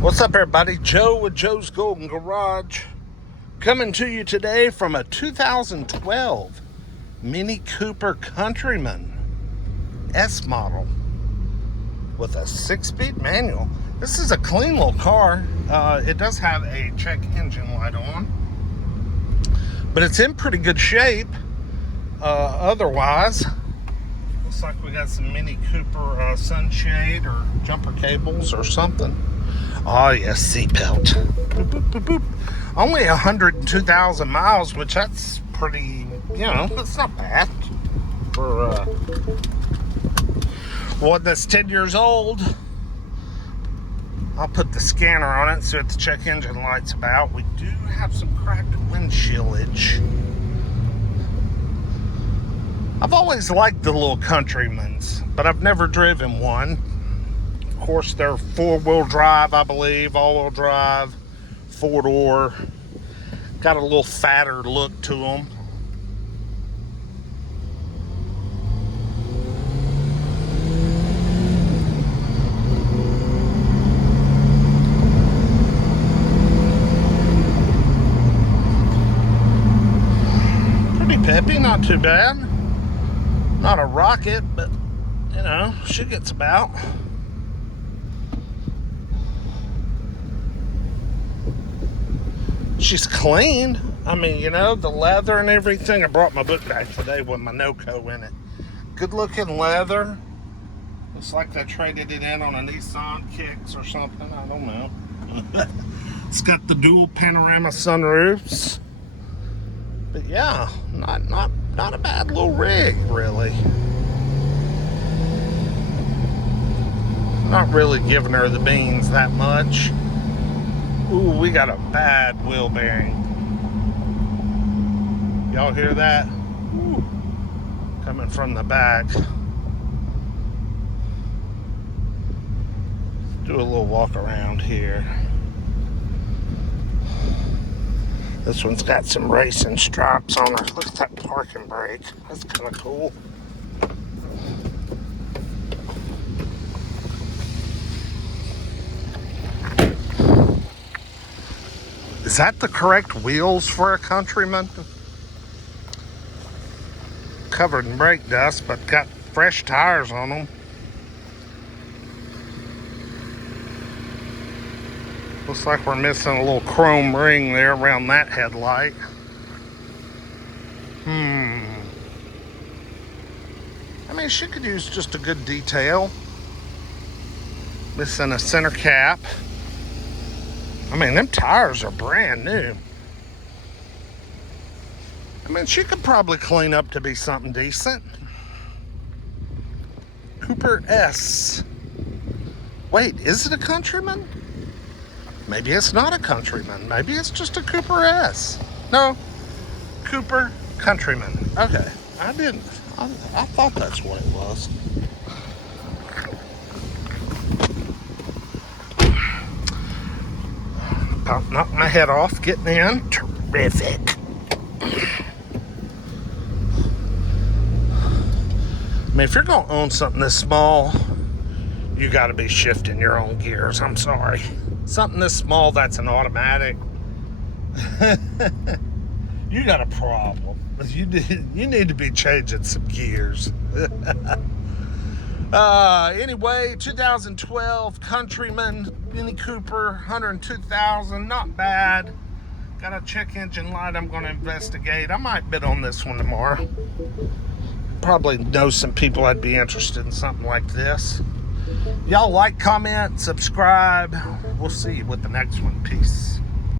What's up, everybody? Joe with Joe's Golden Garage, coming to you today from a 2012 Mini Cooper Countryman S model with a 6-speed manual. This is a clean little car. It does have a check engine light on, but it's in pretty good shape. Otherwise, looks like we got some Mini Cooper sunshade or jumper cables or something. Oh yes, seatbelt. Boop, boop, boop, boop. Only 102,000 miles, which that's pretty, that's not bad for one that's 10 years old. I'll put the scanner on it and see what the check engine light's about. We do have some cracked windshieldage. I've always liked the little Countrymans, but I've never driven one. Of course, they're 4-wheel drive, I believe, all-wheel drive, 4-door. Got a little fatter look to them. Pretty peppy, not too bad. Not a rocket, but, she gets about. She's clean. I mean, the leather and everything. I brought my book back today with my NOCO in it. Good looking leather. Looks like they traded it in on a Nissan Kicks or something. I don't know. It's got the dual panorama sunroofs. But yeah, not a bad little rig, really. Not really giving her the beans that much. Ooh, we got a bad wheel bearing. Y'all hear that? Ooh, coming from the back. Do a little walk around here. This one's got some racing stripes on her. Look at that parking brake. That's kind of cool. Is that the correct wheels for a Countryman? Covered in brake dust, but got fresh tires on them. Looks like we're missing a little chrome ring there around that headlight. I mean, she could use just a good detail. Missing a center cap. I mean, them tires are brand new. I mean, she could probably clean up to be something decent. Cooper S. Wait, is it a Countryman? Maybe it's not a Countryman. Maybe it's just a Cooper S. No, Cooper Countryman. Okay, I thought that's what it was. About knocked my head off getting in. Terrific. I mean, if you're going to own something this small, you got to be shifting your own gears. I'm sorry. Something this small that's an automatic, you got a problem. You need to be changing some gears. Anyway, 2012 Countryman Mini Cooper, 102,000, not bad. Got a check engine light I'm going to investigate. I might bid on this one tomorrow. Probably know some people that'd be interested in something like this. Y'all like, comment, subscribe. We'll see you with the next one. Peace.